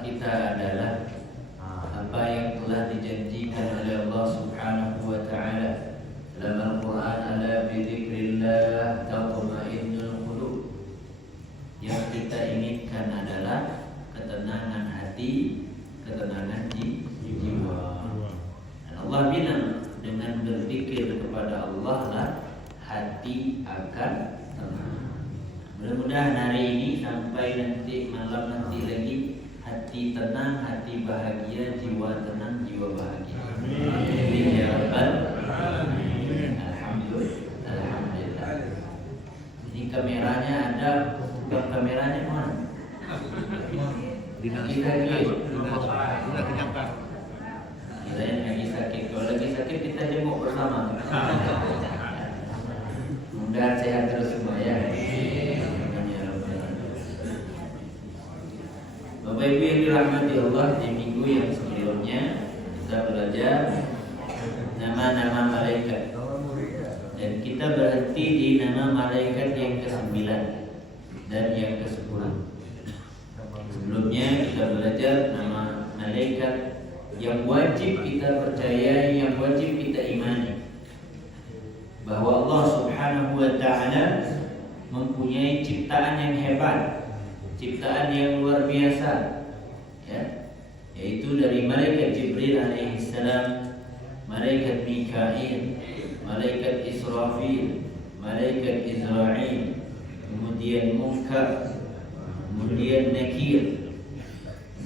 manfaat kita adalah apa yang telah dijanjikan oleh Allah Subhanahu wa taala dalam Al-Qur'an, ala bidzikrillah tatma'innul qulub. Yang kita inginkan adalah ketenangan hati, ketenangan jiwa. Dan Allah bilang dengan berzikir kepada Allah lah hati akan tenang. Mudah-mudahan hari ini sampai nanti malam nanti lagi hati tenang, hati bahagia, jiwa tenang, jiwa bahagia. Amin ya rabbal alamin. Alhamdulillah. Ini kameranya ada, bukan kameranya mana? Lagi sakit. Kita yang lagi sakit. Kalau lagi sakit kita jenguk bersama. Mudah sehat terus semua ya. Bapak Ibu yang dirahmati Allah, di minggu yang sebelumnya kita belajar nama-nama malaikat. Dan kita berhenti di nama malaikat yang ke-9 dan yang ke-10. Sebelumnya kita belajar nama malaikat yang wajib kita percayai, yang wajib kita imani, bahwa Allah Subhanahu wa taala mempunyai ciptaan yang hebat, ciptaan yang luar biasa, ya, yaitu dari malaikat Jibril alaihissalam, malaikat Mikail, malaikat Israfil, malaikat Israil, kemudian Munkar, kemudian Nakir,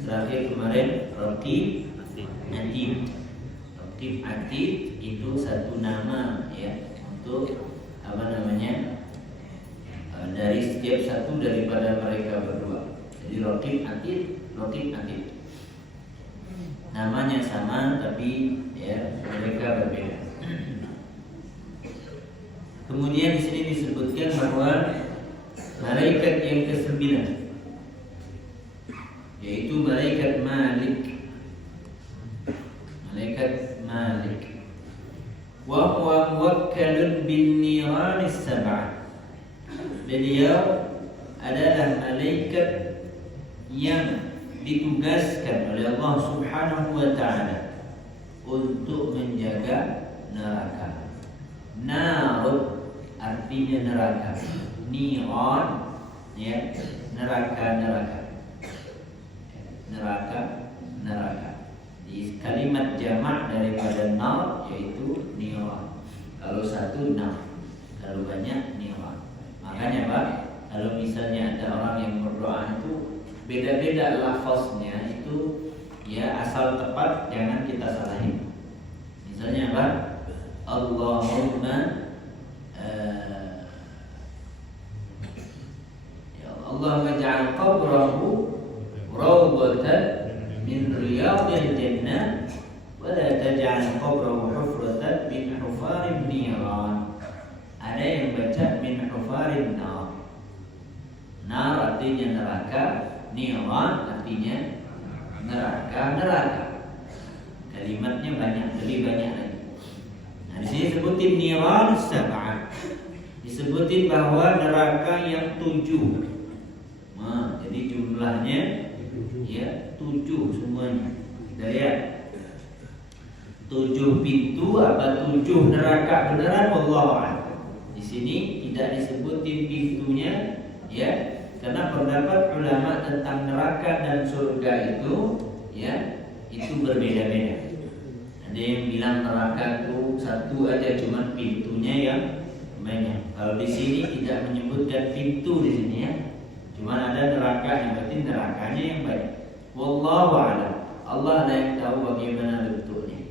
terakhir kemarin Raqib Atid. Raqib Atid itu satu nama, ya, untuk apa namanya, dari setiap satu daripada mereka berdua. Jadi Raqib Atid, Raqib Atid. Namanya sama tapi ya mereka berbeda. Kemudian di sini disebutkan bahwa malaikat yang ke-9 yaitu malaikat Malik. Malaikat Malik. Wa huwa muwakkalun bin niranis sab'ah. Beliau adalah malaikat yang ditugaskan oleh Allah Subhanahu wa taala untuk menjaga neraka. Narut artinya neraka. Niran, ya, neraka. Di kalimat jamak daripada nar yaitu niran. Kalau satu nar, kalau banyak niran. Makanya Pak, kalau misalnya ada orang yang berdoa itu beda-beda lafaznya itu, ya, asal tepat jangan kita salahin. Misalnya Pak, Allahumma ya Allahumma ja'al qabrahu rawdatan min riyadil jannah wa la taj'al qabrahu hufratan min hufarin niran. Ada yang baca min hufarin nar. Nar artinya neraka, niran artinya neraka. Kalimatnya banyak, lebih banyak lagi. Nah, di sini sebutin niran sab'ah. Disebutin bahwa neraka yang 7. Nah, jadi jumlahnya ya 7 semuanya. Kita lihat 7 pintu apa 7 neraka beneran, wallahu a'lam. Di sini tidak disebutin pintunya, ya, karena pendapat ulama tentang neraka dan surga itu, ya, itu berbeda-beda. Ada yang bilang neraka itu satu aja, cuma pintunya yang banyak. Kalau di sini tidak menyebutkan pintu di sini, ya, cuma ada neraka, yang berarti nerakanya yang banyak. Wallahu a'lam. Allah lah yang tahu bagaimana bentuknya,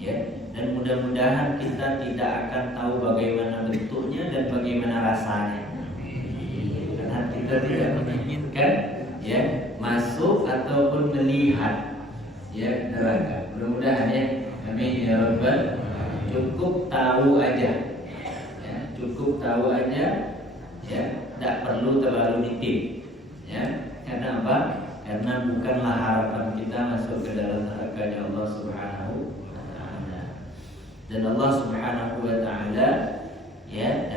ya. Dan mudah-mudahan kita tidak akan tahu bagaimana bentuknya dan bagaimana rasanya. Karena kita tidak menginginkan, ya, masuk ataupun melihat, ya, neraka. Mudah-mudahan, ya, amin ya rabbal. Cukup tahu aja, ya, cukup tahu aja, ya, tidak perlu terlalu detail, ya. Karena apa? Karena bukanlah harapan kita masuk ke dalam neraka Allah Subhanahu wa taala. Dan Allah Subhanahu wa taala, ya,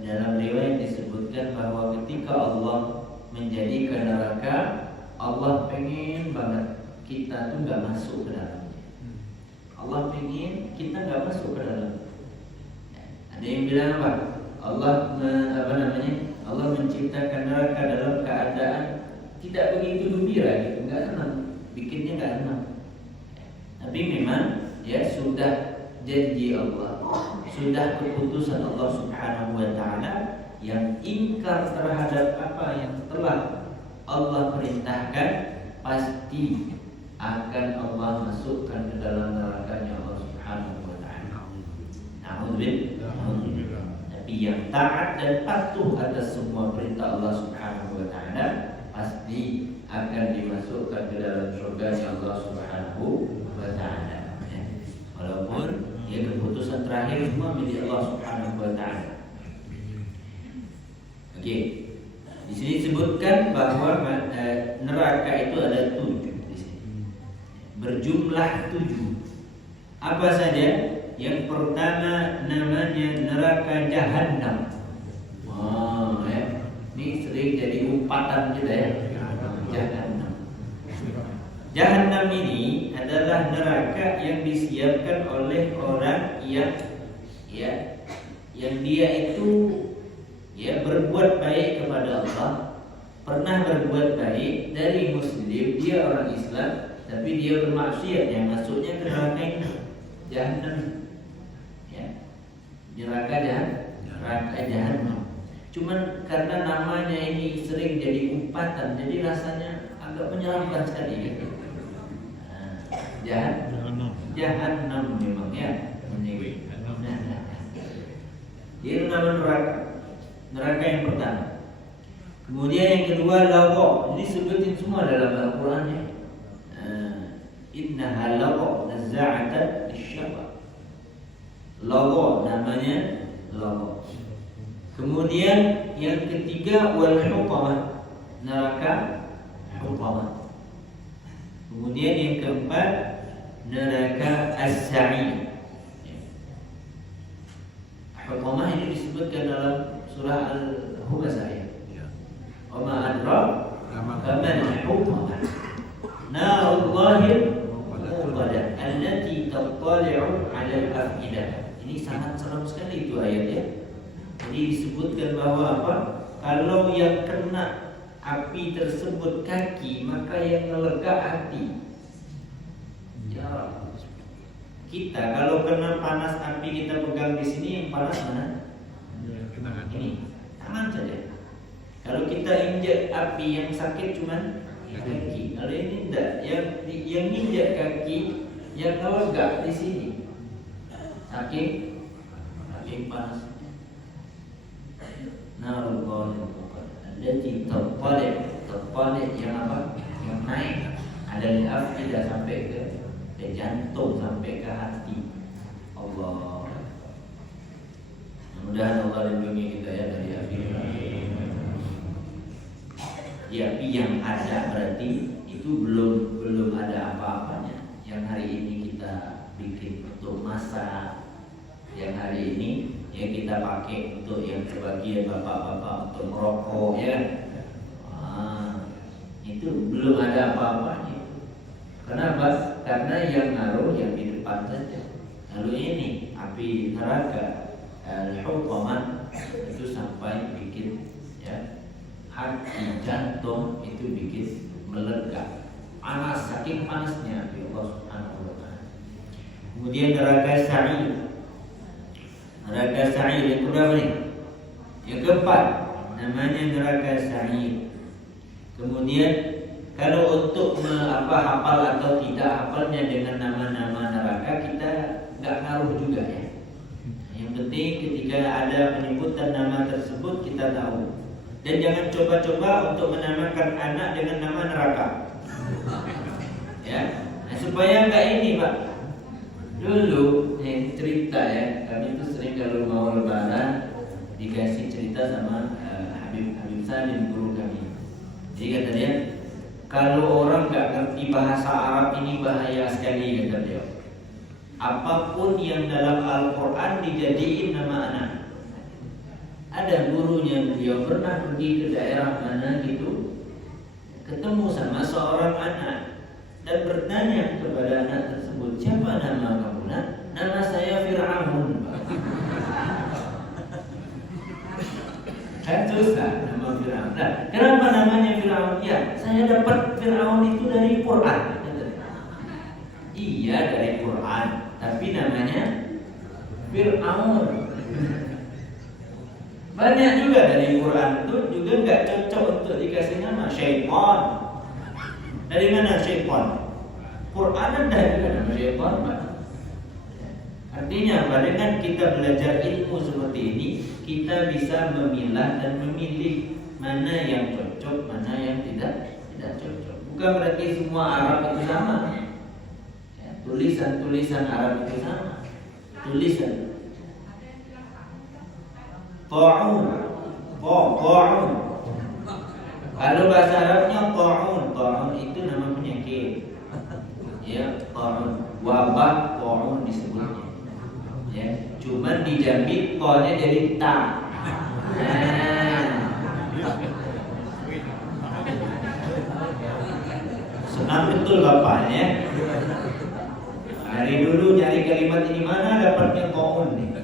dalam riwayat disebutkan bahwa ketika Allah menjadikan neraka Allah pengen banget kita tuh nggak masuk ke dalamnya. Allah pengen kita nggak masuk ke dalam. Ada yang bilang apa? Allah Allah menciptakan neraka dalam keadaan tidak begitu gembira gitu, nggak senang, bikinnya nggak senang. Tapi memang ya sudah janji Allah, sudah keputusan Allah Subhanahu wa taala yang ingkar terhadap apa yang telah Allah perintahkan pasti akan Allah masukkan ke dalam nerakanya Allah Subhanahu wa taala. Alhamdulillah. Tapi yang taat dan patuh atas semua perintah Allah Subhanahu wa taala pasti akan dimasukkan ke dalam surga Allah Subhanahu wa taala. Walaupun ya keputusan terakhir semua milik Allah Subhanahu wa taala. Oke. Di sini disebutkan bahwa neraka itu ada 7 di sini. Berjumlah 7. Apa saja? Yang pertama namanya neraka Jahannam. Oh, ya. Ini sering jadi umpatan kita ya. Jahannam. Jahannam ini adalah neraka yang disiapkan oleh orang yang dia itu berbuat baik kepada Allah, pernah berbuat baik dari muslim, dia orang Islam, tapi dia bermaksiat, yang masuknya ke neraka ini, Jahannam. Ya, neraka Jahannam. Cuman karena namanya ini sering jadi umpatan, jadi rasanya agak menyeramkan sekali gitu. Jahannam memang ya. Dia nama neraka yang pertama. Kemudian yang kedua lagha. Ini sebutin semua dalam Al-Qur'an ya. Innaha lagha nazza'atan lisyaqa. Lagha namanya lagha. Kemudian yang ketiga wal hutamah. Neraka hutamah. Kemudian yang keempat neraka as-sa'ir. Hutamah ini disebutkan dalam surah Al-Humasah ya. Wa ma adra kama hutamah. Narullahil muqadah allati tattali'u 'ala al-afidah. Ini sangat serem sekali itu ayat ya. Jadi disebutkan bahwa apa? Kalau yang kena api tersebut kaki, maka yang melega hati. Ya, kita kalau kena panas api kita pegang di sini, yang panas mana? Ini tangan saja. Kalau kita injak api yang sakit cuman kaki. Kalau ini enggak, yang injak kaki yang melega di sini. Saking panas. Narullahil allati tattali' yang apa? Yang naik ada di afidah sampai ke jantung, sampai ke hati. Allah. Mudah-mudahan Allah lindungi kita ya dari api. Ya, api yang ada berarti itu belum ada apa-apanya. Yang hari ini kita bikin untuk masak, yang hari ini yang kita pakai untuk yang sebagian bapak-bapak untuk merokok ya. Itu belum ada apa-apanya. Kenapa? Karena yang ngaruh yang di depan saja. Lalu ini api neraka al-hutamah itu sampai bikin ya hati jantung itu bikin melega, panas, saking panasnya api Allah Subhanahu wa taala. Kemudian neraka sa'ir. Neraka sa'ir yang berapa nih? Yang keempat namanya neraka sa'ir. Kemudian kalau untuk hafal atau tidak hafalnya dengan nama-nama neraka kita nggak ngaruh juga ya. Yang penting ketika ada penyebutan nama tersebut kita tahu. Dan jangan coba-coba untuk menamakan anak dengan nama neraka. Ya, nah, supaya nggak ini Pak. Dulu cerita ya, kami itu sering kalau mau lebaran dikasih cerita sama Habib Salim guru kami. Jadi kata dia, kalau orang nggak ngerti bahasa Arab ini bahaya sekali kata dia. Apapun yang dalam Al-Quran dijadiin nama anak. Ada gurunya, dia pernah pergi ke daerah mana gitu, ketemu sama Ya, saya dapat Fir'aun itu dari Quran. Iya, dari Quran, tapi namanya Fir'aun. Banyak juga dari Quran itu juga nggak cocok untuk dikasih nama syaitan. Dari mana syaitan? Quran ada juga nama syaitan, Pak. Artinya apa? Dengan kita belajar ilmu seperti ini, kita bisa memilah dan memilih mana yang cocok, mana yang tidak cocok. Bukan berarti semua Arab itu sama. Ya, tulisan Arab itu sama. Tulisan ta'un. Kalau bahasa Arabnya ta'un itu nama penyakit. Ya, ta'un, wabah ta'un disebutnya. Ya, cuman di Jambi ta'nya jadi ta. Senang betul bapaknya. Dari dulu nyari kalimat ini mana dapatnya ta'un nih.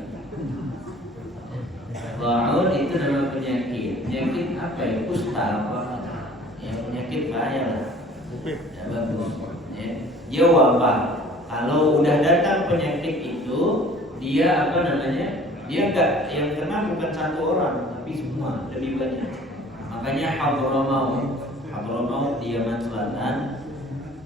Ta'un itu nama penyakit. Penyakit apa ya? Kusta apa? Ya, penyakit bahaya lah. Ya, bagus. Ya, dia wabah. Kalau udah datang penyakit itu, dia apa namanya? Dia enggak, yang kena bukan satu orang, tapi semua, lebih banyak. Makanya Hadramaut di Yaman Selatan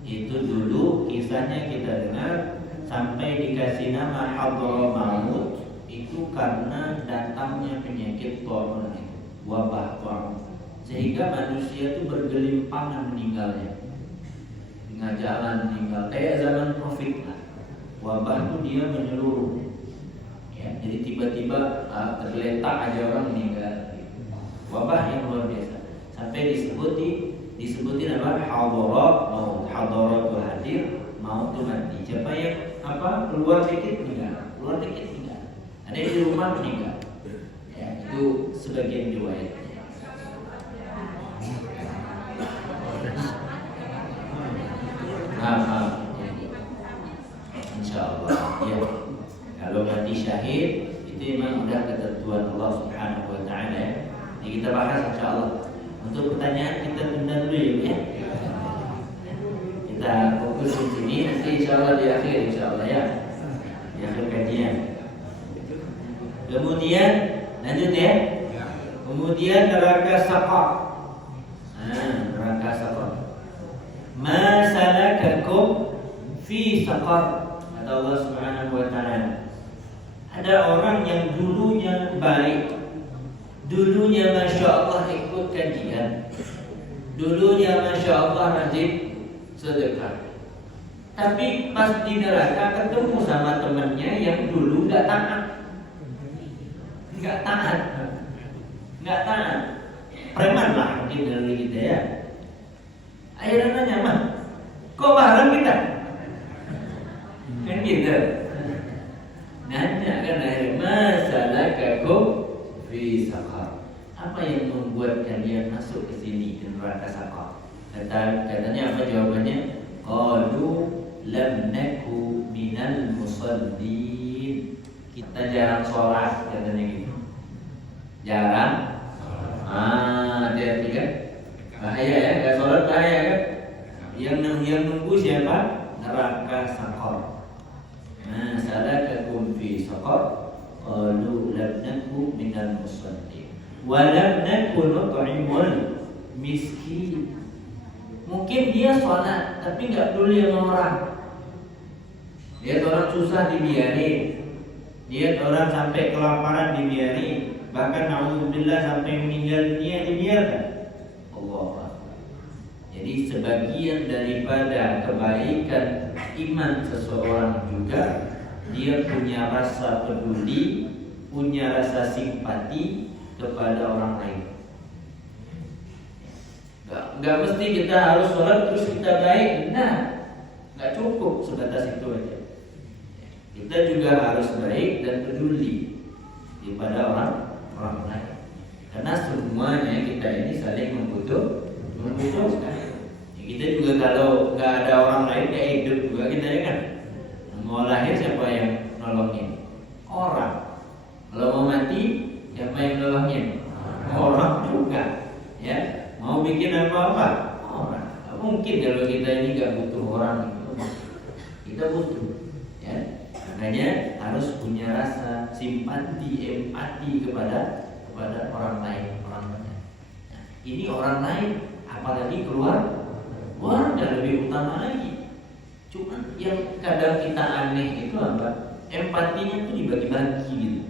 itu dulu kisahnya kita dengar sampai dikasih nama Hadramaut itu karena datangnya penyakit ta'un itu, wabah ta'un, sehingga manusia itu bergelimpangan meninggalnya, tengah jalan meninggal, kayak zaman Covid lah. Wabah itu dia menyeluruh, ya, jadi tiba-tiba tergeletak aja orang meninggal. Wabah yang luar biasa, sampai disebutin apa? Hadarat itu hadir, maut itu mati. Siapa yang keluar dikit meninggal, keluar dikit meninggal. Ada yang di rumah meninggal. Ya, itu sebagian riwayat. Insyaallah. Ya. Kalau mati syahid itu memang udah ketentuan Allah Subhanahu wa taala ya. Jadi kita bahas insyaallah. Untuk pertanyaan kita tunda dulu ya. Kita fokus di sini, nanti insyaallah di akhir insyaallah ya. Di akhir kajian. Kemudian lanjut ya. Kemudian neraka Saqar. Neraka Saqar. Ma salakakum fi Saqar? Kata Allah Subhanahu wa taala. Ada orang yang dulunya baik, dulunya Masya Allah ikut kajian, dulunya Masya Allah rajin sedekah, tapi pas di neraka ketemu sama temannya yang dulu nggak taat, preman lah mungkin dari kita ya. Akhirnya nanya, mah kok bareng kita? Kan gitu. Nanya kan akhirnya, masalakakum fi Saqar? Apa yang membuat kalian masuk ke sini ke neraka Saqar? Katanya apa jawabannya? Qalu lam naku minal musallin. Kita jarang sholat, katanya gitu. Jarang. Hati-hati kan? Bahaya ya, nggak sholat bahaya kan? Yang nunggu siapa? Neraka Saqar. Salakakum fi Saqar? Qalu lam naku minal musallin wa lam naku nut'imul miskin. Mungkin dia sholat tapi nggak peduli sama orang. Dia orang susah dibiarin, dia orang sampai kelaparan dibiarin, bahkan naudzubillah sampai meninggal dunia dibiarkan. Allah. Jadi sebagian daripada kebaikan iman seseorang juga dia punya rasa peduli, punya rasa simpati kepada orang lain. Enggak mesti kita harus sholat terus kita baik. Nah, enggak cukup sebatas itu aja. Kita juga harus baik dan peduli kepada orang lain. Karena semuanya kita ini saling membutuhkan. Ya, kita juga kalau nggak ada orang lain kayak hidup juga kita ya kan. Mau lahir siapa yang nolongin? Orang. Kalau mau mati siapa yang nolongin? Orang juga. Ya. Mau bikin apa-apa orang. Mungkin kalau kita ini nggak butuh orang, kita butuh, ya. Makanya harus punya rasa simpati, empati kepada orang lain, orang lain. Nah, ini orang lain, apalagi keluarga lebih utama lagi. Cuma yang kadang kita aneh itu apa? Empatinya itu dibagi-bagi gitu.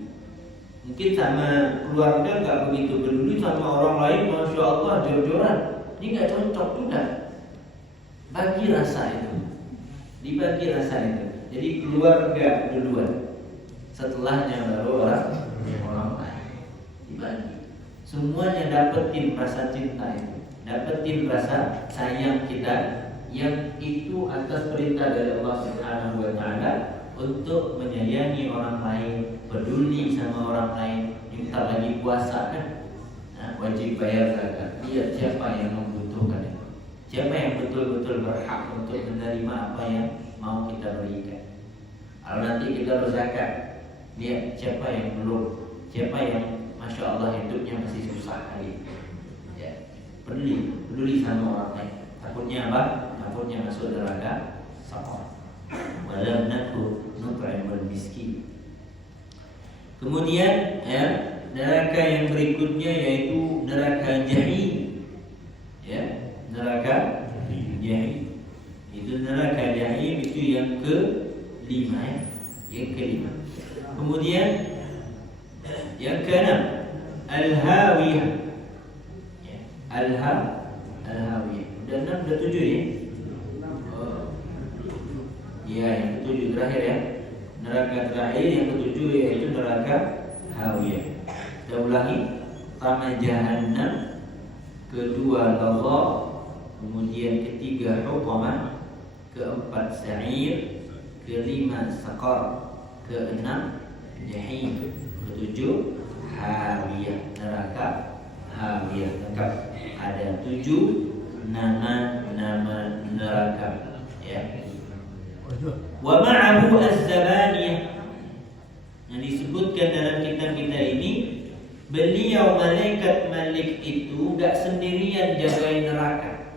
Mungkin sama keluarga nggak begitu peduli, sama orang lain masya Allah jor-joran. Ini nggak cocok juga. Bagi rasa itu, dibagi rasa itu. Jadi keluarga duluan, setelahnya baru orang lain. Dibagi. Semuanya dapetin rasa cinta itu, dapetin rasa sayang kita, yang itu atas perintah dari Allah Subhanahu wa Ta'ala untuk menyayangi orang lain, peduli sama orang lain. Minta lagi puasa kan, nah, wajib bayar zakat. Lihat siapa yang membutuhkan itu, siapa yang betul-betul berhak untuk menerima apa yang mau kita berikan. Kalau nanti kita berzakat, lihat siapa yang belum, siapa yang masya Allah hidupnya masih susah kali, ya. Peduli sama orang lain. Takutnya apa? Takutnya masuk neraka saqar. Walam naku nut'imul miskin. Kemudian ya, neraka yang berikutnya yaitu neraka jahim. Ya, neraka jahim. Itu neraka jahim itu yang kelima, ya. Yang kelima. Kemudian yang keenam, al-hawiyah. Ya, al-hawiyah. Dan 6 dan 7 ya. Ya, yang ketujuh terakhir ya. Neraka terakhir yang ketujuh yaitu neraka hawiyah. Kita ulangi. Pertama jahannam, kedua lazza, kemudian ketiga hutamah, keempat sa'ir, kelima saqar, keenam jahim, ketujuh hawiyah, neraka hawiyah. Lengkap. Ada 7 nama-nama neraka, ya. Wa ma'ahu az-zabaniyah, yang disebutkan dalam kitab kita ini, beliau malaikat Malik itu gak sendirian jagain neraka.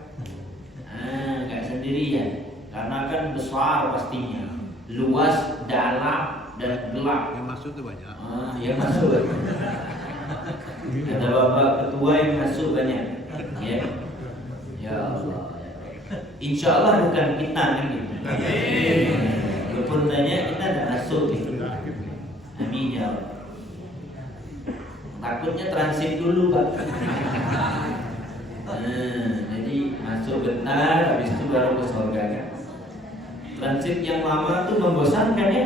Gak sendirian, karena kan besar pastinya, luas, dalam dan gelap. Yang masuk tuh banyak. Yang masuk. Ada bapak ketua yang masuk banyak, ya. Ya Allah. Insya Allah bukan kita kan gitu. Walaupun banyak kita tidak masuk gitu. Amin ya Allah. Takutnya transit dulu Pak. Jadi masuk bentar, habis itu baru ke surga kan. Transit yang lama tuh membosankan ya.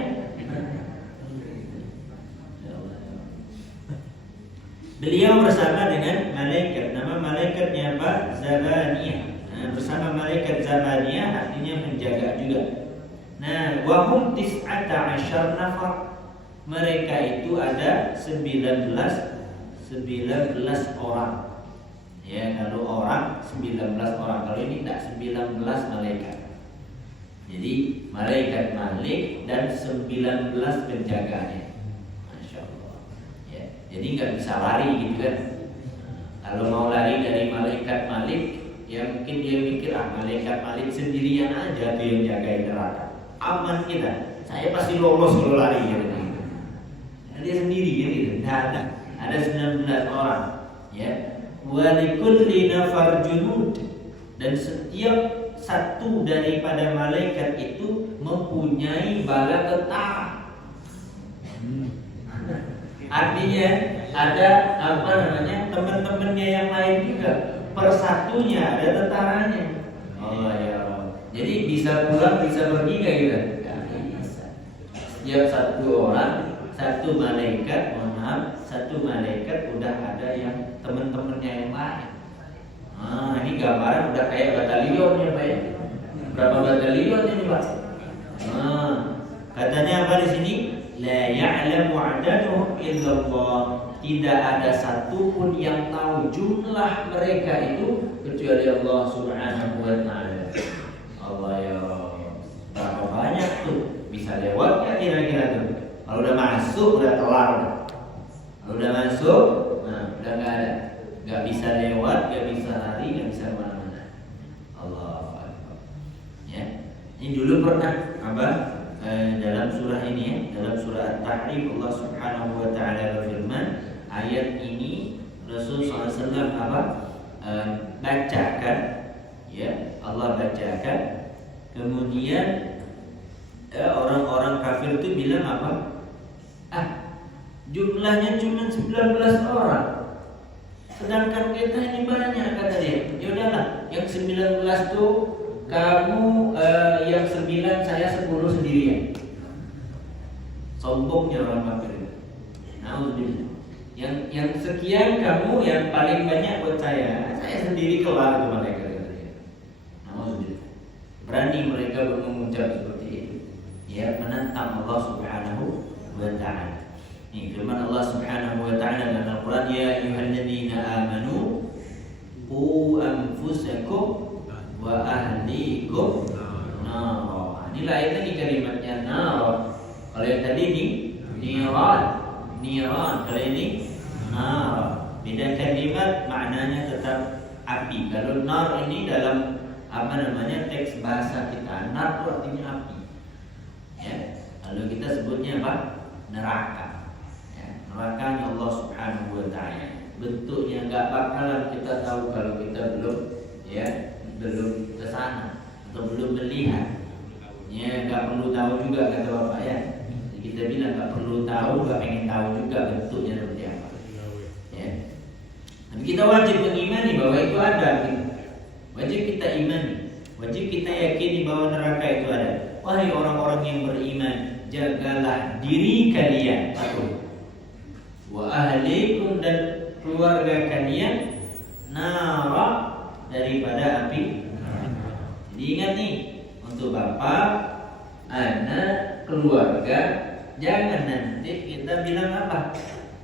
Beliau bersama dengan malaikat, nama malaikatnya apa? Zabaniyah. Bersama malaikat Zabaniyah artinya menjaga juga. Nah, wahum tis'ata asyar nafar. Mereka itu ada 19 orang. Ya, kalau orang 19 orang. Kalau ini tidak 19 malaikat. Jadi malaikat Malik dan 19 penjaganya. Masya Allah. Ya, jadi nggak bisa lari gitu kan. Kalau mau lari dari malaikat Malik, ya mungkin dia mikir malaikat Malik sendirian aja tuh yang jagain neraka. Aman kita, saya pasti lolos kalau lari gitu. Nah, dia sendiri gitu. Nah, ada 19 orang, ya. Wa likulli nafar junud, dan setiap satu daripada malaikat itu mempunyai bala tentara. Artinya ada apa namanya, teman-temannya yang lain juga, persatunya ada tentaranya. Oh ya. Jadi bisa pulang, bisa pergi kayak gitu. Bisa. Setiap satu orang, satu malaikat, satu malaikat udah ada yang teman-temannya yang lain. Ini gambaran udah kayak batalion ya Pak ya. Berapa batalion ini Pak? Katanya apa di sini? La ya'lamu 'adaduhum illallah. Tidak ada satupun yang tahu jumlah mereka itu kecuali Allah Subhanahu wa Ta'ala. Allah ya, berapa banyak tuh? Bisa lewat ya kira-kira tuh? Kalau udah masuk udah kelar. Kalau udah masuk, nah udah nggak ada, nggak bisa lewat, nggak bisa lari, nggak bisa kemana-mana. Ini dulu pernah dalam surah ini ya, dalam surah At-Tahrim Allah Subhanahu wa taala berfirman, ayat ini Rasul SAW bacakan ya, Allah bacakan. Kemudian orang-orang kafir itu bilang apa? Jumlahnya cuma 19 orang. Sedangkan kita ini banyak, kata dia. Ya udahlah, yang 19 tuh kamu, yang 9 saya 10 sendirian. Sombongnya orang kafir. Nauzubillah. Yang sekian kamu, yang paling banyak buat saya sendiri kelar ke mereka. Nauzubillah. Berani mereka mengucap seperti itu. Ya, menantang Allah Subhanahu wa taala. Ini firman Allah Subhanahu wa taala dalam Al-Qur'an, ya ayyuhalladzina amanu qu anfusakum wa ahlikum nar. Inilah ayatnya di kalimatnya nar. Kalau yang tadi ini niran, kalau ini nar. Beda kalimat, maknanya tetap api. Kalau nar ini dalam teks bahasa kita, nar itu artinya api. Ya, lalu kita sebutnya apa? Neraka. Nerakanya Allah Subhanahu wa taala. Bentuknya enggak bakalan kita tahu kalau kita belum ke sana atau belum melihat. Ya, enggak perlu tahu juga kata Bapak ya. Jadi kita bilang enggak perlu tahu, enggak pengen tahu juga bentuknya seperti apa. Ya. Tapi kita wajib mengimani bahwa itu ada. Wajib kita imani. Wajib kita yakini bahwa neraka itu ada. Wahai orang-orang yang beriman, jagalah diri kalian wa ahlikum dan keluarga kalian nara daripada api. Jadi ingat nih, untuk bapak, anak, keluarga, jangan nanti kita bilang apa?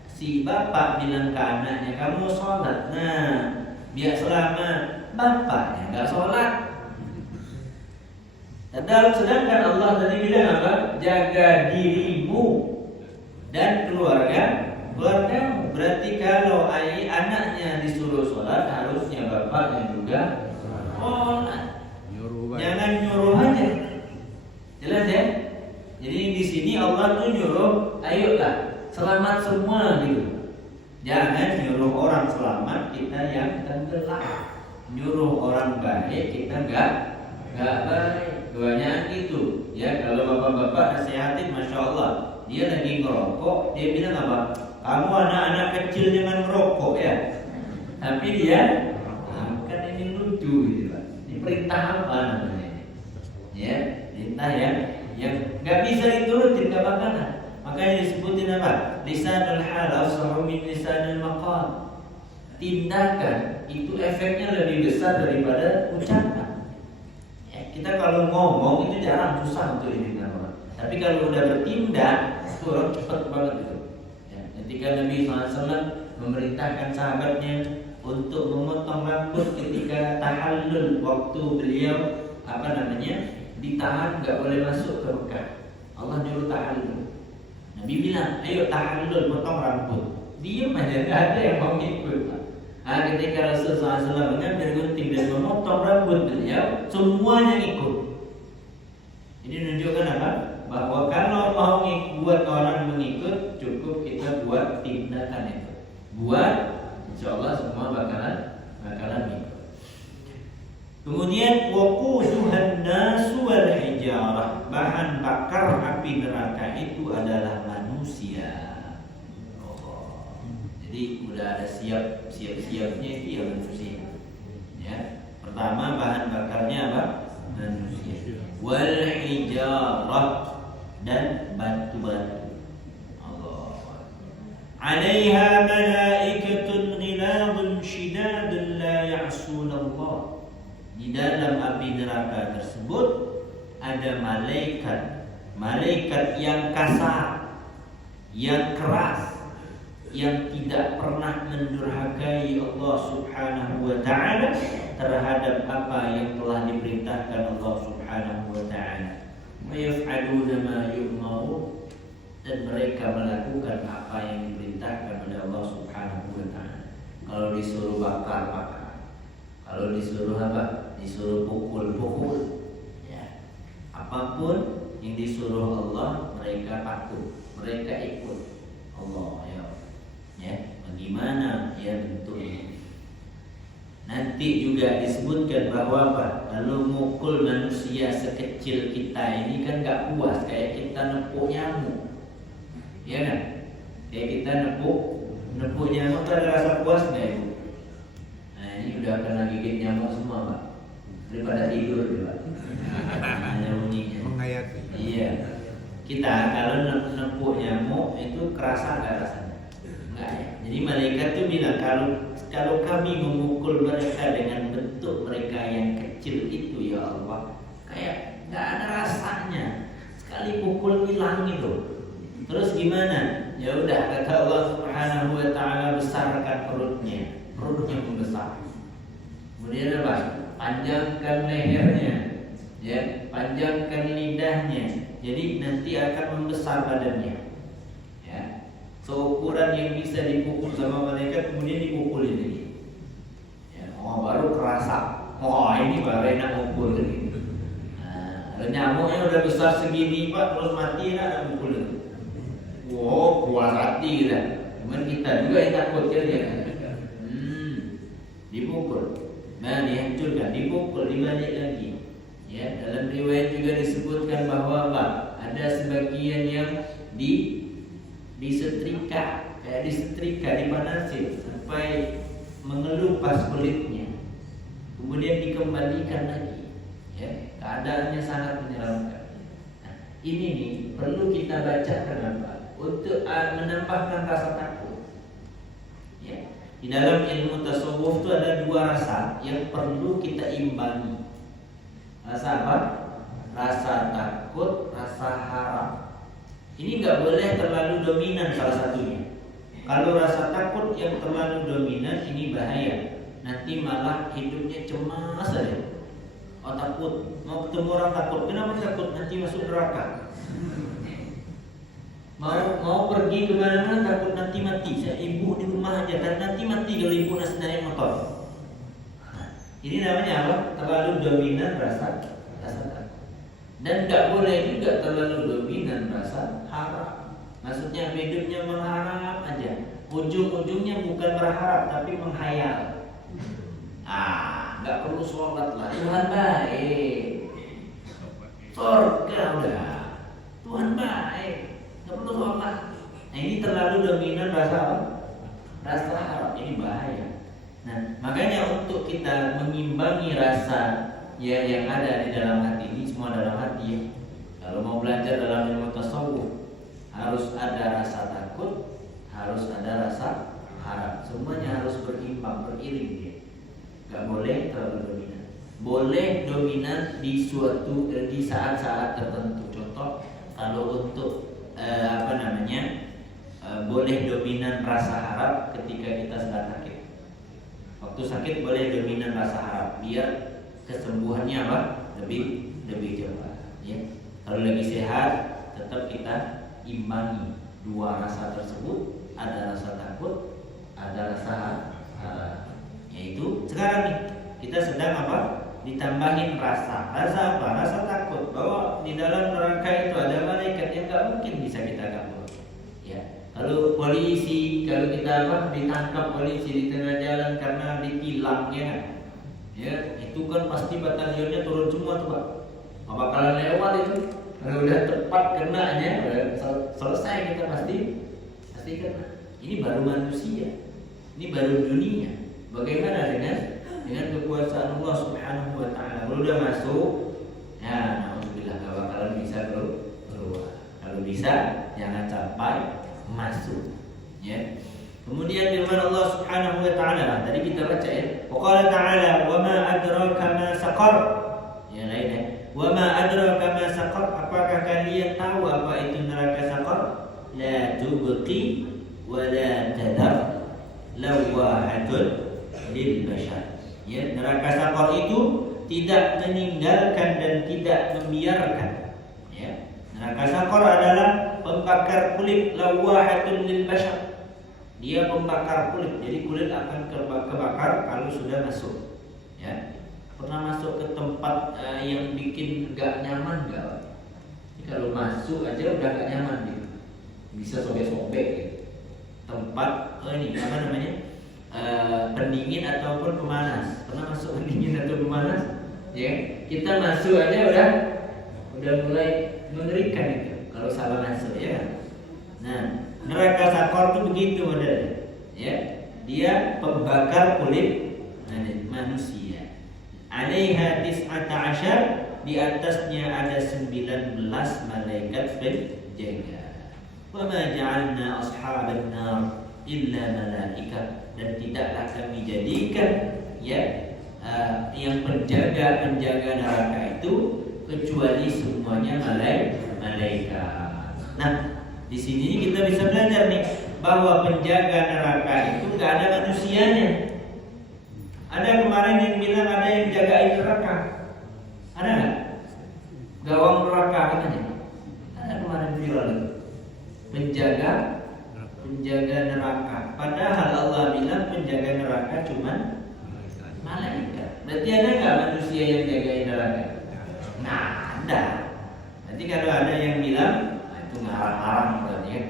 Si bapak bilang ke anaknya, kamu sholat, nah biar selamat. Bapaknya nggak sholat. Sedangkan Allah tadi bilang apa? Jaga dirimu dan keluargamu. Berarti kalau anaknya disuruh sholat, harusnya bapaknya juga sholat. Jangan nyuruh aja. Jelas ya? Jadi di sini Allah tuh nyuruh, ayolah selamat semua gitu. Jangan nyuruh orang selamat, kita yang tenggelam. Nyuruh orang baik, kita nggak baik. Kebanyakan gitu. Ya, kalau bapak-bapak nasihatin, masya Allah, dia lagi ngerokok, dia bilang apa? Kamu anak-anak kecil jangan merokok ya. Tapi dia kan ini lucu gitu Pak. Ini perintah apa namanya? Ya, perintah yang nggak bisa diturutin, nggak bakalan. Makanya disebutin apa? Lisanul hal afsahu min lisanil maqal. Tindakan itu efeknya lebih besar daripada ucapan. Ya, kita kalau ngomong itu jarang, susah untuk didengar orang. Tapi kalau udah bertindak, itu orang cepat banget itu. Ketika Nabi SAW memerintahkan sahabatnya untuk memotong rambut ketika tahallul, waktu beliau ditahan, nggak boleh masuk ke Mekah. Allah nyuruh tahallul. Nabi bilang, ayo tahallul, potong rambut. Diam aja, nggak ada yang mau ikut. Ketika Rasulullah SAW mengambil gunting dan memotong rambut beliau, semuanya ikut. Ini menunjukkan apa? Bahwa kalau mau buat orang mengikut, cukup kita buat tindakan itu. Buat, insya Allah semua bakalan ikut. Kemudian waquduhan nasu wal hijarah, bahan bakar api neraka itu adalah manusia. Jadi udah ada siap-siapnya itu ya manusia. Ya, pertama bahan bakarnya apa? Manusia. Wal hijarah, dan batu-batu. Allah. 'Alaiha malaikatun ghiladun shidadun la ya'suna Allah. Di dalam api neraka tersebut ada malaikat yang kasar, yang keras, yang tidak pernah mendurhakai Allah Subhanahu wa taala terhadap apa yang telah diperintahkan Allah Subhanahu wa taala. Yaf'aluna ma yu'maru, dan mereka melakukan apa yang diperintahkan oleh Allah Subhanahu wa taala. Kalau disuruh bakar, kalau disuruh apa? Disuruh pukul. Ya. Apapun yang disuruh Allah mereka patuh, mereka ikut Allah ya. Bagaimana ya bentuknya? Nanti juga disebutkan bahwa apa? Kalau mukul manusia sekecil kita ini kan gak puas, kayak kita nepuk nyamuk, ya kan? Kayak kita nepuk nyamuk, ada rasa puas nggak ibu? Nah ini udah kena gigit nyamuk semua pak, daripada tidur juga. Hanya bunyinya. Menghayati. Iya. Kita kalau nepuk nyamuk itu kerasa nggak rasanya? Enggak ya. Jadi malaikat tuh bilang kalau kami memukul mereka dengan bentuk mereka yang kecil itu ya Allah, kayak nggak ada rasanya. Sekali pukul hilang gitu. Terus gimana? Ya udah kata Allah Subhanahu wa taala, besarkan perutnya membesar. Kemudian apa? Panjangkan lehernya, ya, panjangkan lidahnya. Jadi nanti akan membesar badannya. Seukuran yang bisa dipukul sama malaikat kemudian dipukulin lagi. Ya, baru kerasa. Ini baru enak pukul lagi. Nah, nyamuknya udah besar segini pak, terus mati enak pukul lagi. Puas hati kita. Cuman kita juga yang takut ya. Dipukul. Nah, dihancurkan, dipukul, dibalik lagi. Ya, dalam riwayat juga disebutkan bahwa apa? Ada sebagian yang disetrika, kayak disetrika, dipanasin sampai mengelupas kulitnya, kemudian dikembalikan lagi, ya, keadaannya sangat menyeramkan. Nah, ini nih perlu kita baca kenapa? Untuk menambahkan rasa takut. Ya. Di dalam ilmu tasawuf itu ada dua rasa yang perlu kita imbangi. Rasa apa? Rasa takut, rasa harap. Ini nggak boleh terlalu dominan salah satunya. Kalau rasa takut yang terlalu dominan ini bahaya. Nanti malah hidupnya cemas saja. Takut, mau ketemu orang takut. Kenapa takut? Nanti masuk neraka. Mau pergi kemana-mana takut nanti mati. Saya ibu di rumah aja, dan nanti mati kalau ibu naik motor. Ini namanya apa? Terlalu dominan rasa takut. Dan tidak boleh juga terlalu dominan rasa harap. Maksudnya hidupnya mengharap aja. Ujung-ujungnya bukan berharap tapi menghayal. Nggak perlu sholat lah. Tuhan baik. Surga udah. Tuhan baik. Nggak perlu sholat. Nah ini terlalu dominan rasa apa? Rasa harap. Ini bahaya. Nah makanya untuk kita mengimbangi rasa ya yang ada di dalam hati ini, semua dalam hati ya. Kalau mau belajar dalam ilmu tasawuf harus ada rasa takut, harus ada rasa harap. Semuanya harus berimbang, beriring ya. Gak boleh terlalu dominan. Boleh dominan di saat-saat tertentu. Contoh kalau untuk boleh dominan rasa harap ketika kita sedang sakit. Waktu sakit boleh dominan rasa harap biar kesembuhannya apa? Lebih cepat ya. Kalau lagi sehat tetap kita imbangi dua rasa tersebut, ada rasa takut, ada rasa harap. Yaitu sekarang nih kita sedang apa? Ditambahin rasa apa? Rasa takut bahwa di dalam neraka itu ada malaikat yang gak mungkin bisa kita kabur. Ya. Kalau polisi, kalau kita ditangkap polisi di tengah jalan karena ditilang ya, itu kan pasti batalionnya turun semua tuh pak. Gak bakalan lewat itu. Kalau udah tepat kenanya, selesai kita pasti kena. Ini baru manusia, ini baru dunia. Bagaimana dengan kekuasaan Allah Subhanahu wa taala? Kalau udah masuk, ya alhamdulillah gak bakalan bisa keluar. Kalau bisa jangan sampai masuk. Ya. Kemudian firman Allah Subhanahu wa taala, tadi kita baca ya. Wa qala ta'ala, "Wa ma adraka ma saqar?" Ya lain ya. "Wa ma adraka ma saqar?" Apakah kalian tahu apa itu neraka saqar? La tubqi wa la tadar lawahatun lil bashar. Ya, neraka saqar itu tidak meninggalkan dan tidak membiarkan. Ya. Neraka saqar adalah pembakar kulit, lawahatun lil bashar. Dia pembakar kulit, jadi kulit akan kebakar kalau sudah masuk. Ya, pernah masuk ke tempat yang bikin gak nyaman gak? Kalau masuk aja udah gak nyaman gitu. Bisa sobek-sobek gitu. Tempat ini apa namanya? Pendingin ataupun pemanas. Pernah masuk pendingin atau pemanas? Ya, kita masuk aja udah mulai mengerikan itu kalau salah masuk ya. Nah, neraka sakor itu begitu modelnya. Ya, dia pembakar kulit manusia. Alaiha tis'ata asyar, di atasnya ada 19 malaikat penjaga. Wa ma ja'alna ashaban nar illa malaika, dan tidaklah kami jadikan yang penjaga neraka itu kecuali semuanya malaikat. Nah, di sini kita bisa belajar nih bahwa penjaga neraka itu nggak ada manusianya. Ada kemarin yang bilang ada yang jagain neraka. Ada nggak? Gawang neraka katanya. Ada kemarin viral itu. Penjaga neraka. Padahal Allah bilang penjaga neraka cuman malaikat. Berarti ada nggak manusia yang jagain neraka? Nah, ada. Nanti kalau ada yang bilang itu ngarang-ngarang berarti ya.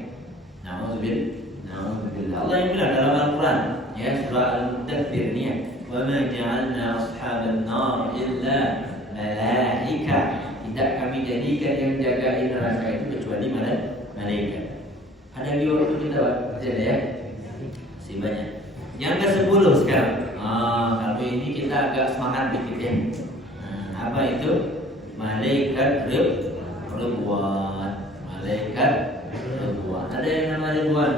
Nauzubillah. Allah yang bilang dalam Al-Quran ya, surah Al-Mudaththir ini ya. Wa ma ja'alna ashaban nar illa malaika. Tidak kami jadikan yang jagain neraka itu kecuali malaikat. Ada di waktu kita baca ya. Masih banyak. Yang ke-10 sekarang. Kalau ini kita agak semangat dikit ya. Apa itu? Malaikat Ridwan. Malaikat Ridwan. Ada yang nama Ridwan?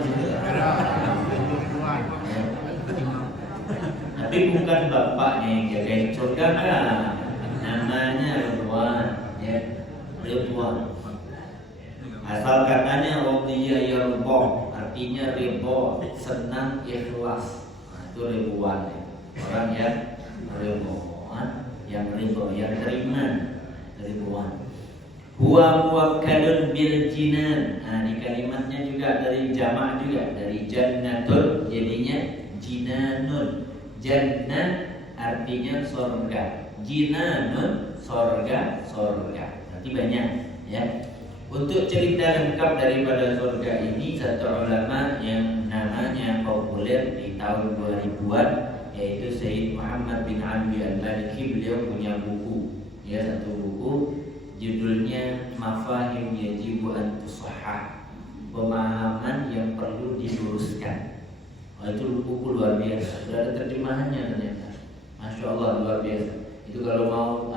Tapi bukan bapaknya yang jagain surga kan? Namanya Ridwan. Ya, Ridwan. Asal katanya radiya yarda, artinya ridha, senang, ikhlas. Itu Ridwan. Orang yang ridha, yang terima Ridwan. Huwa muwakkalun bil jinan. Ini kalimatnya juga dari jamak juga, dari jannatul jadinya jinanun. Jannah artinya surga, jinanun surga. Berarti banyak ya. Untuk cerita lengkap daripada surga ini, satu ulama yang namanya populer di tahun 2000-an, yaitu Sayyid Muhammad bin Alwi Al-Maliki. Beliau punya buku ya, satu buku judulnya Mafahim Yajibu an Tusahhah, pemahaman yang perlu diluruskan. Itu buku luar biasa, sudah ada terjemahannya ternyata. Masya Allah, luar biasa. Itu kalau mau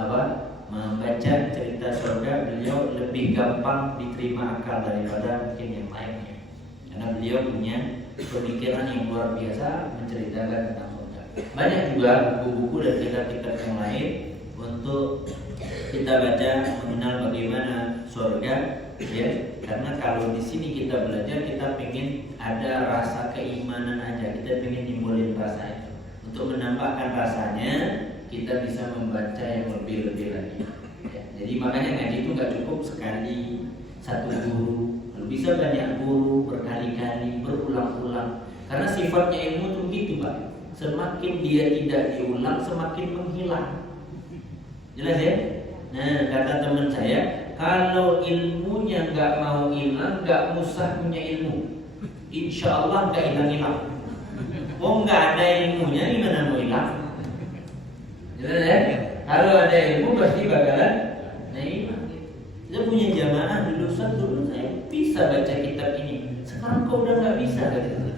membaca cerita surga, beliau lebih gampang diterima akal daripada mungkin yang lainnya, karena beliau punya pemikiran yang luar biasa menceritakan tentang surga. Banyak juga buku-buku dan kitab-kitab yang lain untuk kita baca mengenal bagaimana surga ya. Karena kalau di sini kita belajar, kita pengen ada rasa keimanan aja, kita pengen nimbulin rasa itu. Untuk menambahkan rasanya, kita bisa membaca yang lebih-lebih lagi ya. Jadi makanya ngaji itu nggak cukup sekali satu guru, bisa banyak guru, berkali-kali, berulang-ulang. Karena sifatnya ilmu itu begitu Pak, semakin dia tidak diulang semakin menghilang. Jelas ya? Nah, kata teman saya, kalau ilmunya nggak mau hilang, nggak usah punya ilmu, insya Allah nggak hilang-hilang. Nggak ada ilmunya, gimana mau hilang? Jelas ya? Kalau ada ilmu pasti bakalan hilang. Dia punya jamaah dulu saya bisa baca kitab ini, sekarang kok udah nggak bisa gitu.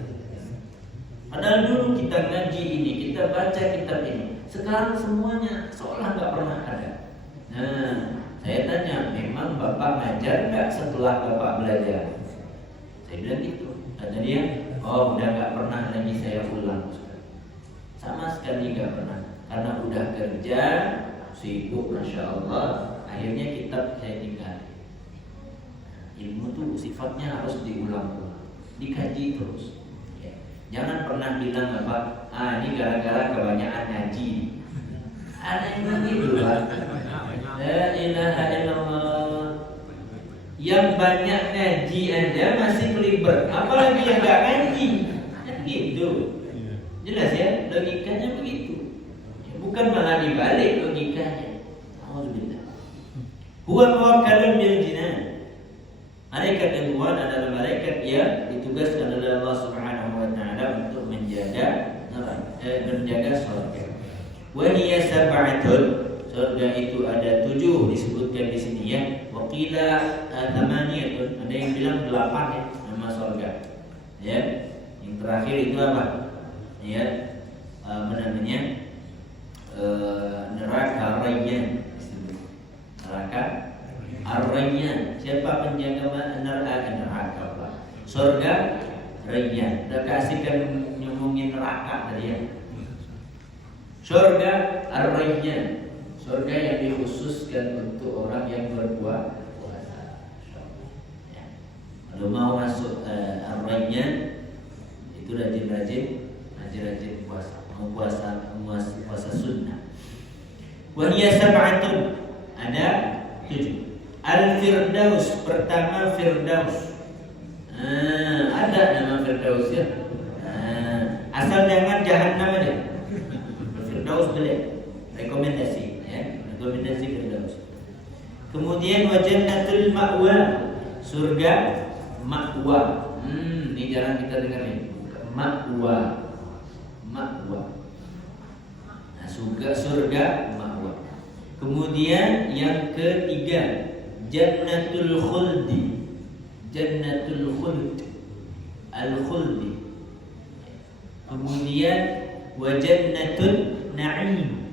Padahal dulu kita ngaji ini, kita baca kitab ini, sekarang semuanya seolah nggak pernah ada. Nah, saya tanya, memang Bapak ngajar nggak setelah Bapak belajar? Saya bilang gitu. Kata dia, udah nggak pernah lagi saya ulang. Sama sekali nggak pernah, karena udah kerja, sibuk, masya Allah. Akhirnya kitab saya tinggal. Ilmu tuh sifatnya harus diulang-ulang, dikaji terus. Ya. Jangan pernah bilang apa, ini gara-gara kebanyakan ngaji. Ada yang begitu Pak. La ilaha illallah. Yang banyak ngaji aja masih keliber, apalagi yang nggak ngaji. Kan gitu. Jelas ya, logikanya begitu. Bukan malah dibalik logikanya. Alhamdulillah. Huwa muwakkalun bil jinan. Malaikat Ridwan adalah malaikat yang ditugaskan oleh Allah Subhanahu wa taala untuk menjaga surga. Wa hiya sab'atun, surga itu ada 7 disebutkan di sini ya. Wa qila thamaniyatun, ada yang bilang 8 ya nama surga. Ya. Yang terakhir itu apa? Ya. Neraka Rayyan. Neraka Ar-Rayyan. Siapa penjaga neraka? Surga Rayyan. Udah kasihkan ngomongin neraka tadi ya. Surga Ar-Rayyan. Surga yang dikhususkan untuk orang yang berpuasa. Ya. Kalau mau masuk Ar-Rayyan itu rajin puasa. Mau puasa sunnah. Wa hiya sab'atun, ada 7. Al-Firdaus, pertama Firdaus. Ada nama Firdaus ya. Asal jangan Jahannam aja. Firdaus boleh. Rekomendasi ya. Rekomendasi Firdaus. Kemudian wa jannatul ma'wa, surga ma'wa. Ini jarang kita dengar nih. Ma'wa. Nah, surga ma'wa. Kemudian yang ketiga Jannatul Khuldi. Jannatul Khuld, Al-Khuldi. Kemudian wa Jannatul Na'im,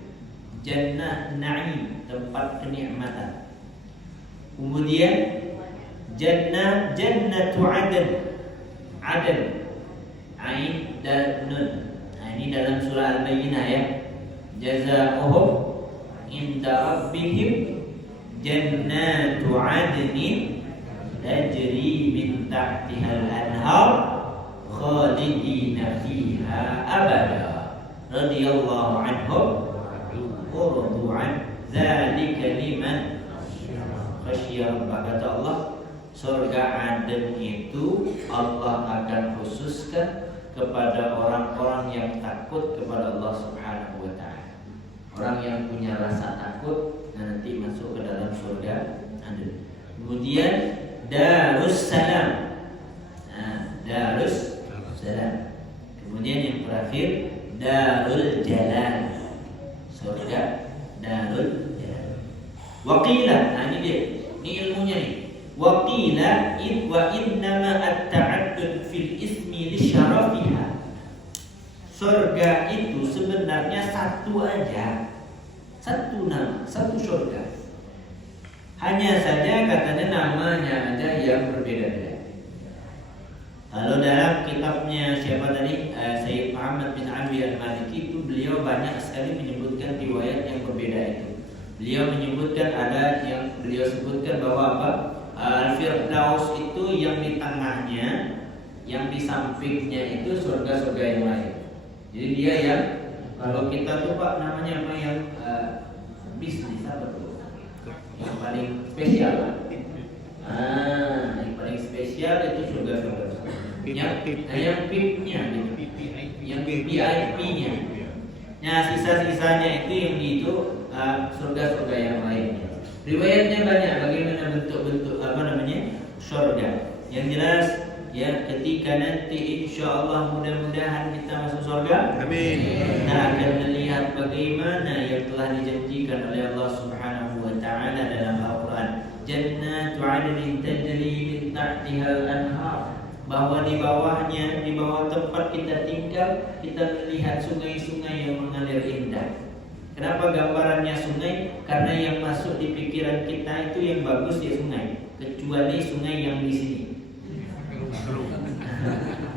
Jannah Na'im, tempat kenikmatan. Kemudian Jannatu Aden, Aden, Ain dan Nun. Nah, ini dalam surah Al-Bayyinah ya. Jazaohum inda rabbihim jannatu adnin tajri min tahtiha al-anhar khalidina fiha abada radhiyallahu anhum wa radu an dzalika liman khasyiya rabbah. Kata Allah, surga Aden itu Allah akan khususkan kepada orang-orang yang takut kepada Allah Subhanahu wa taala. Orang yang punya rasa takut nanti masuk ke dalam surga Aden. Kemudian Darussalam. Nah, Darussalam. Kemudian yang terakhir Darul Jalal. Surga Darul Jalal. Waqila, nah ini dia. Ini ilmunya nih. Waqila wa innama at-ta'addud fil ismi li syarafiha. Surga itu sebenarnya satu aja. Satu nama, satu surga. Hanya saja katanya namanya aja yang berbeda-beda. Kalau dalam kitabnya siapa tadi? Sayyid Muhammad bin Abi al-Maliki itu beliau banyak sekali menyebutkan riwayat yang berbeda itu. Beliau menyebutkan ada yang beliau sebutkan bahwa apa? Al-Firdaus itu yang di tengahnya, yang di sampingnya itu surga-surga yang lain. Jadi dia yang kalau kita tuh Pak namanya apa yang bisnis apa tuh? Yang paling spesial. Yang paling spesial itu surga-surga. Yang VIP-nya gitu. Yang VIP-nya. Nah, sisa-sisanya itu yang itu surga-surga yang lainnya. Riwayatnya banyak bagaimana bentuk-bentuk surga. Yang jelas ya ketika nanti insyaallah mudah-mudahan kita masuk surga. Amin. Kita akan melihat bagaimana yang telah dijanjikan oleh Allah Subhanahu wa taala dalam Al-Qur'an. Jannatu 'adnin tajri min tahtiha al-anhar. Bahwa di bawahnya, di bawah tempat kita tinggal, kita melihat sungai-sungai yang mengalir indah. Kenapa gambarannya sungai? Karena yang masuk di pikiran kita itu yang bagus ya sungai, kecuali sungai yang di sini.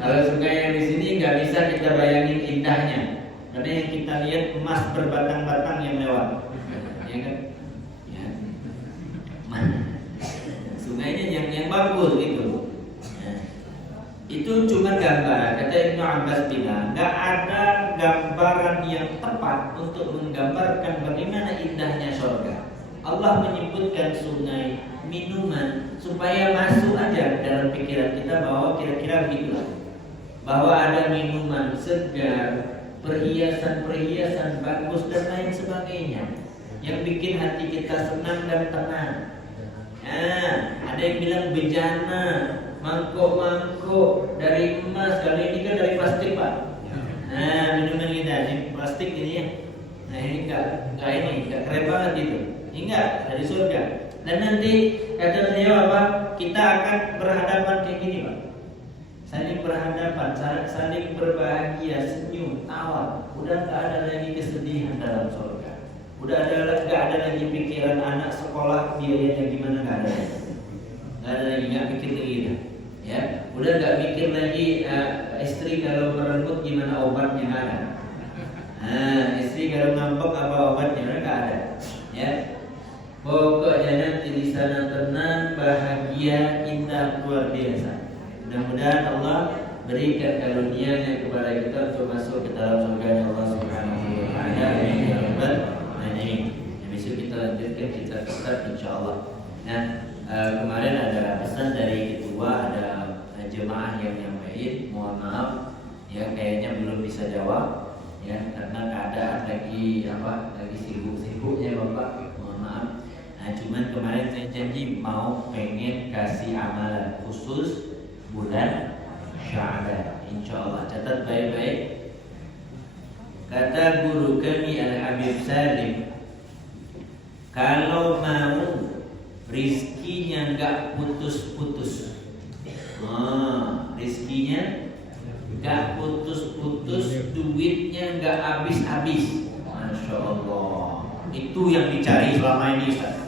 Kalau sungai yang di sini nggak bisa kita bayangin indahnya, karena yang kita lihat emas berbatang-batang yang lewat, ya kan? Ya. Sungainya yang bagus gitu. Itu cuma gambaran. Kata Ibnu Abbas bilang, nggak ada gambaran yang tepat untuk menggambarkan bagaimana indahnya surga. Allah menyebutkan sungai, minuman, supaya masuk aja dalam pikiran kita bahwa kira-kira begitulah. Bahwa ada minuman segar, perhiasan-perhiasan bagus dan lain sebagainya, yang bikin hati kita senang dan tenang. Nah, ada yang bilang bejana, mangkok-mangkok dari emas, kalau ini kan dari plastik Pak. Nah, minuman kita ini plastik ini ya. Nah ini enggak keren banget itu. Enggak dari surga. Dan nanti kata beliau apa? Kita akan berhadapan kayak gini Pak. Saling berhadapan, saling berbahagia, senyum, tawa. Udah enggak ada lagi kesedihan dalam surga. Udah enggak ada lagi pikiran anak sekolah biayanya gimana, enggak ada. Enggak ada lagi, enggak mikir lagi ya. Udah enggak mikir lagi istri kalau merenggut gimana obatnya, enggak ada. Nah, istri kalau ngambek apa obatnya, enggak ada. Ya. Pokoknya nanti di sana tenang, bahagia, indah, luar biasa. Mudah-mudahan Allah berikan karunia-Nya kepada kita untuk masuk ke dalam surga Allah Subhanahu wa taala. Amin ya rabbal alamin. Besok kita lanjutkan kita insyaallah. Nah, kemarin ada pesan dari ketua, ada jemaah yang nyampein, mohon maaf ya kayaknya belum bisa jawab ya karena keadaan lagi sibuk-sibuknya Bapak. Mohon maaf. Nah, cuman kemarin saya janji mau pengen kasih amalan khusus bulan Sya'ban, insyaallah. Catat baik-baik. Kata guru kami Al-Habib Salim, kalau mau rizkinya enggak putus-putus, rizkinya enggak putus-putus, duitnya enggak habis-habis, Masya Allah, itu yang dicari selama ini Ustaz.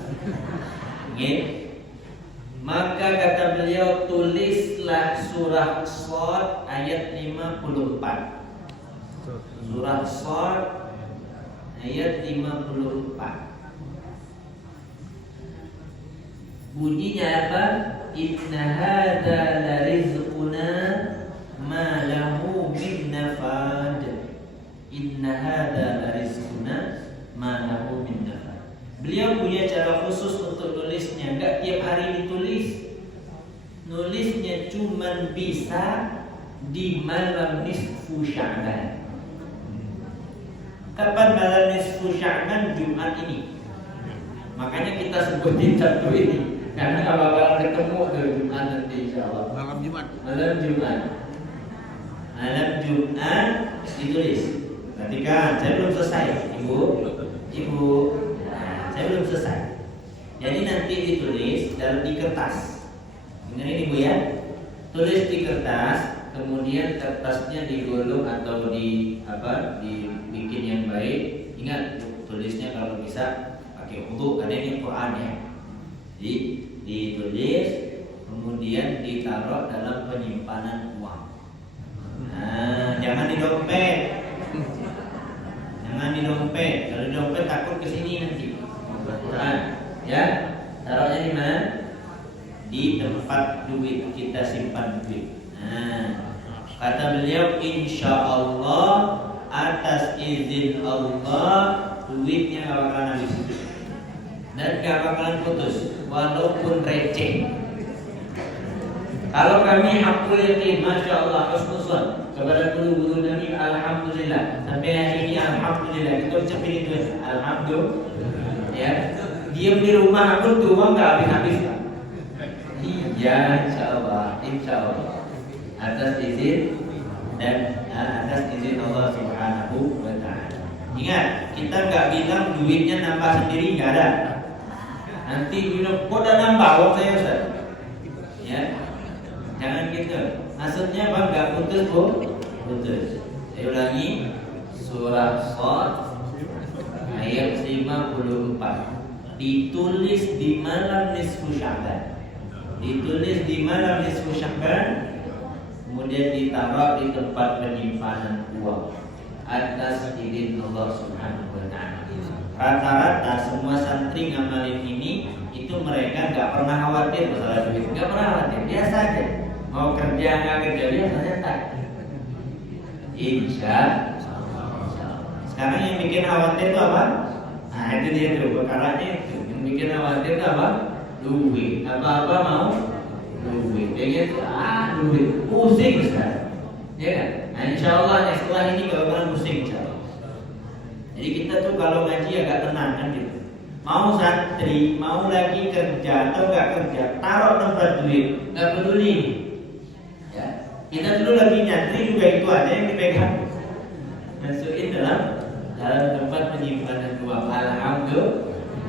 Maka kata beliau, tulislah surah Shad ayat 54. Surah Shad ayat 54. Bunyinya apa? Inna hadza la rizquna ma lahu min nafad. Inna hadza la rizquna ma lahu min nafad. Beliau punya cara khusus untuk nulisnya, enggak tiap hari ditulis. Nulisnya cuman bisa di malam nisfu Sya'ban. Kapan malam nisfu Sya'ban? Jumat ini. Makanya kita sebutin satu ini karena nggak bakalan ketemu ke Jumat nanti insyaallah. Malam Jumat ditulis. Perhatikan, saya belum selesai, Ibu. Saya belum selesai. Jadi nanti ditulis dalam di kertas. Dengerin Ibu ya. Tulis di kertas, kemudian kertasnya digulung atau dibikin yang baik. Ingat, tulisnya kalau bisa pakai wudu karena ini Quran ya. Jadi ditulis, kemudian ditaruh dalam penyimpanan uang. Nah, jangan di dompet. Kalau di dompet takut kesini nanti. Quran, ya, taruhnya di mana? Di tempat duit kita simpan duit. Nah, kata beliau, insya Allah atas izin Allah duitnya gak bakalan habis dan gak bakalan putus, walaupun receh. Kalau kami hakul yakin, masya Allah, husnuzan kepada guru-guru kami, alhamdulillah. Sampai hari ini alhamdulillah kita ucapin itu, alhamdulillah. Ya, diam di rumah aku tuh uang nggak habis-habis. Iya, insya Allah, atas izin dan atas izin Allah Subhanahu wa taala. Ingat, kita nggak bilang duitnya nambah sendiri, nggak ada. Nanti bilang kok udah nambah uang saya Ustaz. Ya, jangan gitu. Maksudnya bang nggak putus bu, putus. Saya ulangi, surah Shad ayat 54 ditulis di malam nisfu Sya'ban. Kemudian ditaruh di tempat penyimpanan uang atas izin Allah Subhanahu wa taala. Rata-rata semua santri ngamalin ini itu mereka nggak pernah khawatir masalah duit, nggak pernah khawatir, biasa aja. Mau kerja nggak kerja biasa santai. Insya Allah. Sekarang yang bikin khawatir itu apa? Nah itu dia tuh perkaranya itu. Yang bikin khawatir itu apa? Duit. Apa-apa mau duit. Pengen duit. Pusing sekarang. Ya kan? Nah insya Allah setelah ini gak bakalan pusing insya Allah. Jadi kita tuh kalau ngaji agak tenang kan gitu. mau santri, mau lagi kerja atau nggak kerja, taruh tempat duit, nggak peduli. Ya, kita dulu lagi nyantri juga itu aja yang dipegang, masukin dalam tempat penyimpanan uang.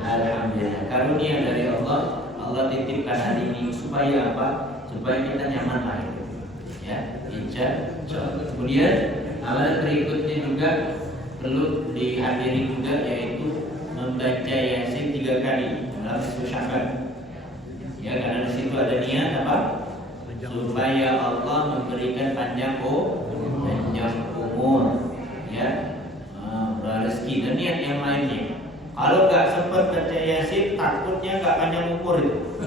Alhamdulillah, karunia dari Allah. Allah titipkan hal ini supaya apa? Supaya kita nyaman lah itu. Ya, insya Allah. Kemudian amalan berikutnya juga perlu dihadiri juga, yaitu membaca Yasin 3 kali dalam Sya'ban. Ya, karena di situ ada niat apa? Supaya Allah memberikan panjang umur, ya, rezeki dan niat yang lainnya. Kalau nggak sempat baca Yasin, takutnya nggak panjang umur itu.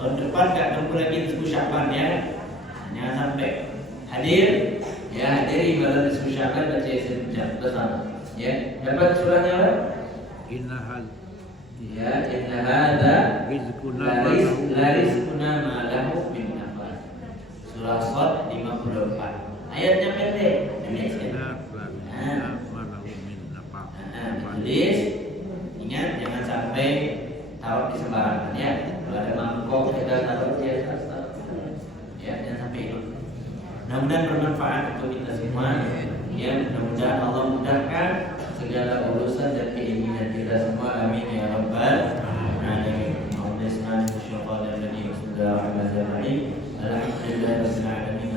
Tahun depan nggak nunggu lagi nisfu Sya'ban, ya. Jangan sampai hadir, ya, hadir ibadah nisfu Sya'ban, baca Yasin bersama. Ya, dapat surahnya apa? Inna hadza rizquna ma lahu min nafad. Surah Shad 54. Ayatnya pendek, tulis. Ingat, jangan sampai taruh di sembarangan, ya. Kalau ada mangkok kita taruh di atas, ya, jangan sampai itu. Mudah-mudahan bermanfaat untuk kita semua. Ya, mudah-mudahan Allah mudahkan segala urusan dan keinginan kita semua. Amin ya rabbal alamin.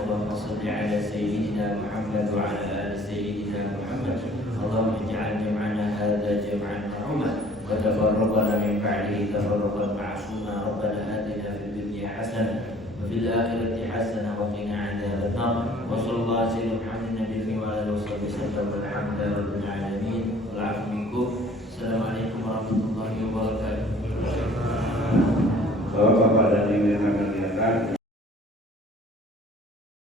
Allahumma shalli ala sayyidina Muhammad wa ala ali sayyidina Muhammad. Allahumma ij'al jam'ana hadza jam'an marhuman wa tafarraqana min ba'dihi tafarraqan ma'suma. Rabbana atina fid dunya hasanah wa fil akhirati hasanah wa qina 'adzaban nar. Wa sallallahu alaihi wa sallam nabiyyi wa ala alihi wasallam walhamdulillahi rabbil alamin. Assalamualaikum warahmatullahi wabarakatuh. Bapak-bapak dan ibu yang akan diangkat.